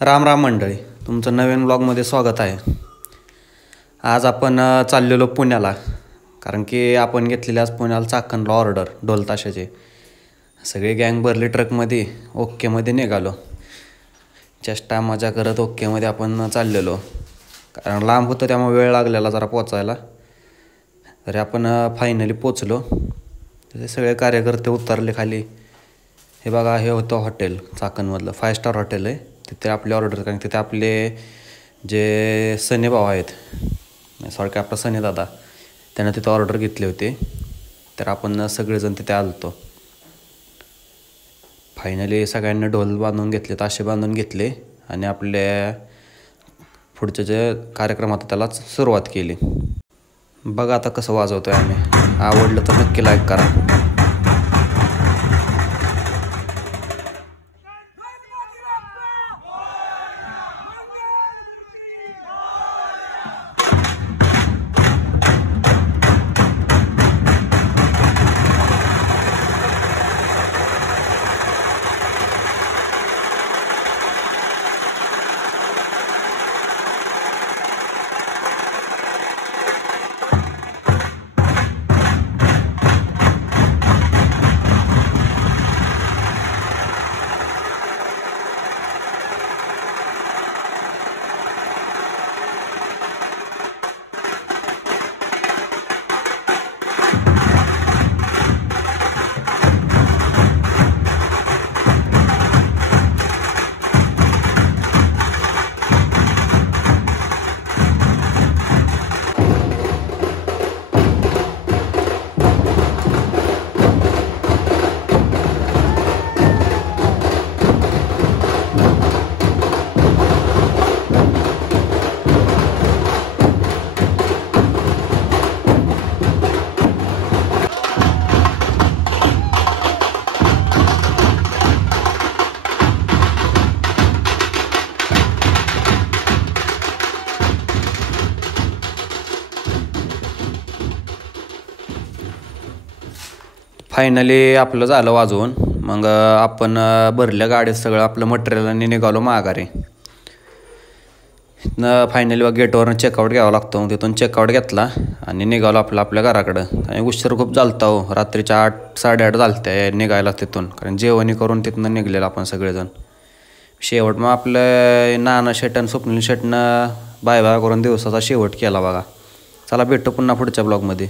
राम राम मंडळी, तुमचं नवीन ब्लॉगमध्ये स्वागत आहे. आज आपण चाललेलो पुण्याला, कारण की आपण घेतलेली आज पुण्याला चाकणला ऑर्डर ढोल ताशाचे. सगळी गँग भरली ट्रकमध्ये, ओकेमध्ये निघालो. चेष्टा मजा करत ओकेमध्ये आपण चाललेलो, कारण लांब होतं त्यामुळे वेळ लागलेला जरा पोचायला. तरी आपण फायनली पोचलो. तसे सगळे कार्यकर्ते उतरले खाली. हे बघा, हे होतं हॉटेल चाकणमधलं 5 स्टार हॉटेल आहे. तिथे आपले ऑर्डर, कारण तिथे आपले जे सनी भाऊ आहेत, सॉरी आपला सनी दादा, त्यानं तिथे ऑर्डर घेतली होती. तर आपण सगळेजण तिथे आलतो. फायनली सगळ्यांनी ढोल बांधून घेतले, ताशे बांधून घेतले आणि आपल्या पुढचे जे कार्यक्रम होता त्याला सुरुवात केली. बघा आता कसं वाजवतोय आम्ही. आवडलं तर नक्की लाईक करा. फायनली आपलं झालं वाजवून. मग आपण भरल्या गाडीत सगळं आपलं मटेरियल आणि निघालो माघारी. फायनली गेटवरून चेकआउट घ्यावा लागतो. मग तिथून चेकआउट घेतला आणि निघालो आपल्या घराकडं. आणि उशीर खूप झालता हो, रात्रीच्या 8 साडेआठ झालत्या निघायला तिथून, कारण जेवणी करून तिथून निघलेलं आपण सगळेजण. शेवट मग आपलं नाना शेट आणि स्वप्नील शेटनं बाय बाय करून दिवसाचा शेवट केला बघा. चला भेटू पुन्हा पुढच्या ब्लॉगमध्ये.